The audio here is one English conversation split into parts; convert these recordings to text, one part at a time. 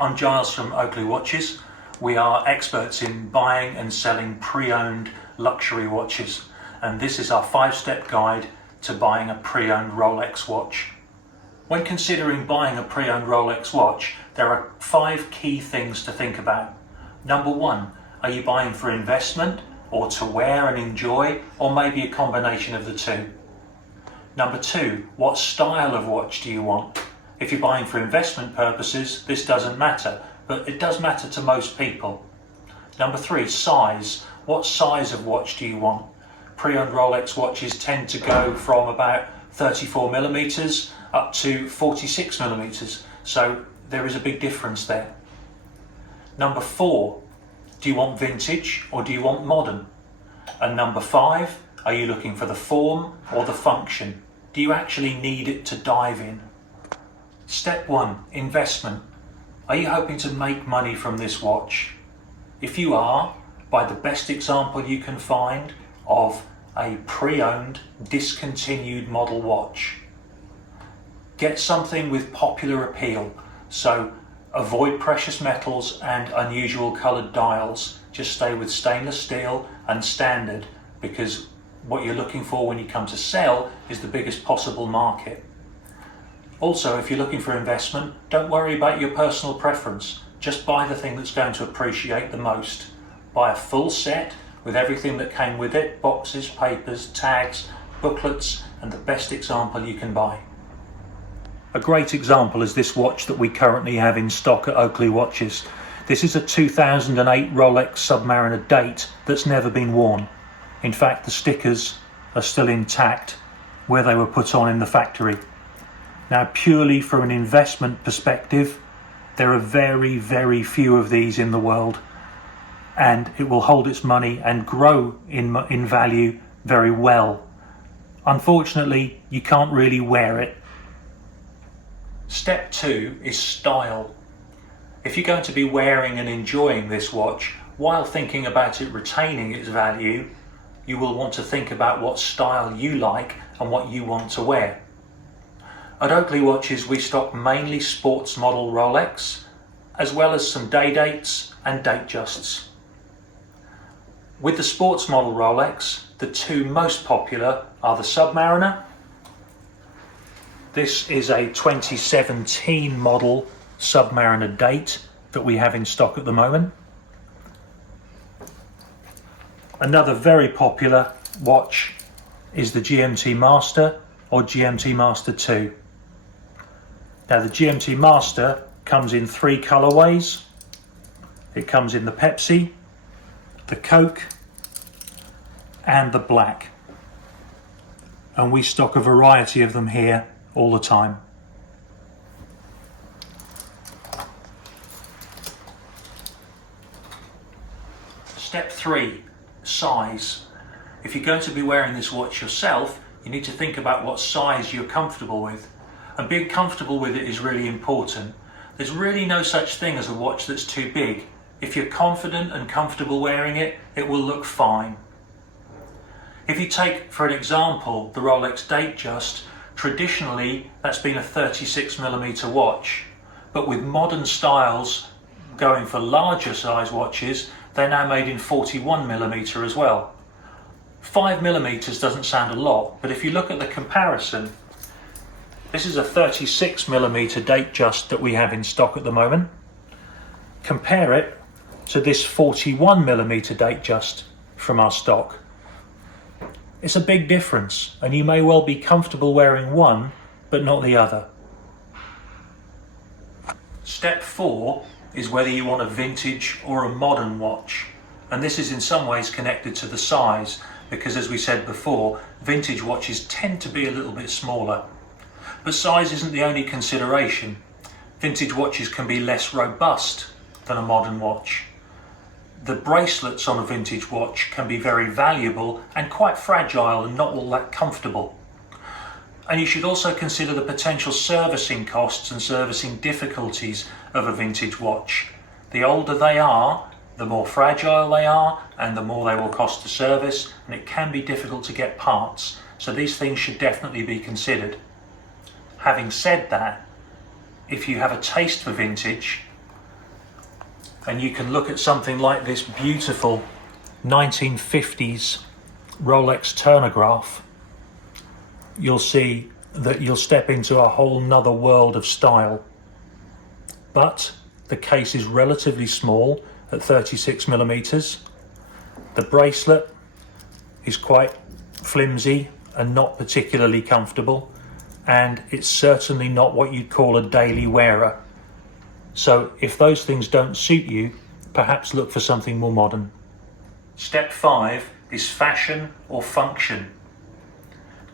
I'm Giles from Oakley Watches. We are experts in buying and selling pre-owned luxury watches, and this is our 5-step guide to buying a pre-owned Rolex watch. When considering buying a pre-owned Rolex watch, there are 5 key things to think about. Number 1, are you buying for investment or to wear and enjoy, or maybe a combination of the two? Number 2, what style of watch do you want? If you're buying for investment purposes, this doesn't matter, but it does matter to most people. Number 3, size. What size of watch do you want? Pre-owned Rolex watches tend to go from about 34mm up to 46mm, so there is a big difference there. Number 4, do you want vintage or do you want modern? And number 5, are you looking for the form or the function? Do you actually need it to dive in? Step 1, investment. Are you hoping to make money from this watch? If you are, buy the best example you can find of a pre-owned, discontinued model watch. Get something with popular appeal, so avoid precious metals and unusual coloured dials. Just stay with stainless steel and standard, because what you're looking for when you come to sell is the biggest possible market. Also, if you're looking for investment, don't worry about your personal preference. Just buy the thing that's going to appreciate the most. Buy a full set with everything that came with it: boxes, papers, tags, booklets, and the best example you can buy. A great example is this watch that we currently have in stock at Oakley Watches. This is a 2008 Rolex Submariner date that's never been worn. In fact, the stickers are still intact where they were put on in the factory. Now, purely from an investment perspective, there are very, very few of these in the world, and it will hold its money and grow in value very well. Unfortunately, you can't really wear it. Step 2 is style. If you're going to be wearing and enjoying this watch while thinking about it retaining its value, you will want to think about what style you like and what you want to wear. At Oakley Watches, we stock mainly sports model Rolex, as well as some day dates and date justs. With the sports model Rolex, the 2 most popular are the Submariner. This is a 2017 model Submariner date that we have in stock at the moment. Another very popular watch is the GMT Master or GMT Master 2. Now, the GMT Master comes in 3 colorways. It comes in the Pepsi, the Coke, and the black. And we stock a variety of them here all the time. Step 3, size. If you're going to be wearing this watch yourself, you need to think about what size you're comfortable with. And being comfortable with it is really important. There's really no such thing as a watch that's too big. If you're confident and comfortable wearing it, it will look fine. If you take, for an example, the Rolex Datejust, traditionally that's been a 36mm watch. But with modern styles going for larger size watches, they're now made in 41mm as well. 5mm doesn't sound a lot, but if you look at the comparison, this is a 36mm Datejust that we have in stock at the moment. Compare it to this 41mm Datejust from our stock. It's a big difference, and you may well be comfortable wearing one, but not the other. Step 4 is whether you want a vintage or a modern watch. And this is in some ways connected to the size, because as we said before, vintage watches tend to be a little bit smaller. But size isn't the only consideration. Vintage watches can be less robust than a modern watch. The bracelets on a vintage watch can be very valuable and quite fragile and not all that comfortable. And you should also consider the potential servicing costs and servicing difficulties of a vintage watch. The older they are, the more fragile they are, and the more they will cost to service, and it can be difficult to get parts. So these things should definitely be considered. Having said that, if you have a taste for vintage, and you can look at something like this beautiful 1950s Rolex chronograph, you'll see that you'll step into a whole nother world of style. But the case is relatively small at 36 millimeters. The bracelet is quite flimsy and not particularly comfortable, and it's certainly not what you'd call a daily wearer. So if those things don't suit you, perhaps look for something more modern. Step 5 is fashion or function.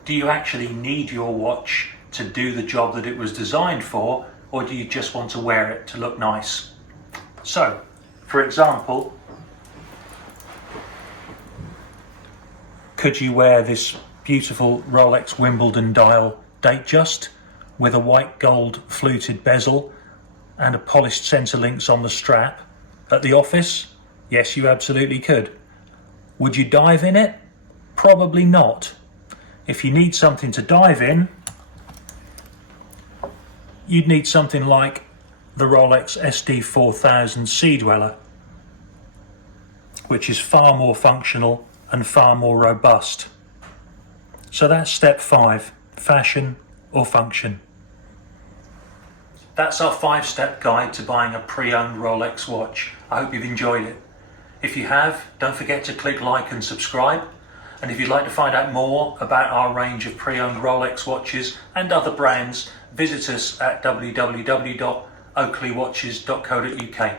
Do you actually need your watch to do the job that it was designed for, or do you just want to wear it to look nice? So, for example, could you wear this beautiful Rolex Wimbledon dial Datejust with a white gold fluted bezel and a polished centre links on the strap at the office? Yes, you absolutely could. Would you dive in it? Probably not. If you need something to dive in, you'd need something like the Rolex SD4000 Sea Dweller, which is far more functional and far more robust. So that's step 5, fashion or function. That's our 5-step guide to buying a pre-owned Rolex watch. I hope you've enjoyed it. If you have, don't forget to click like and subscribe. And if you'd like to find out more about our range of pre-owned Rolex watches and other brands, visit us at www.oakleywatches.co.uk.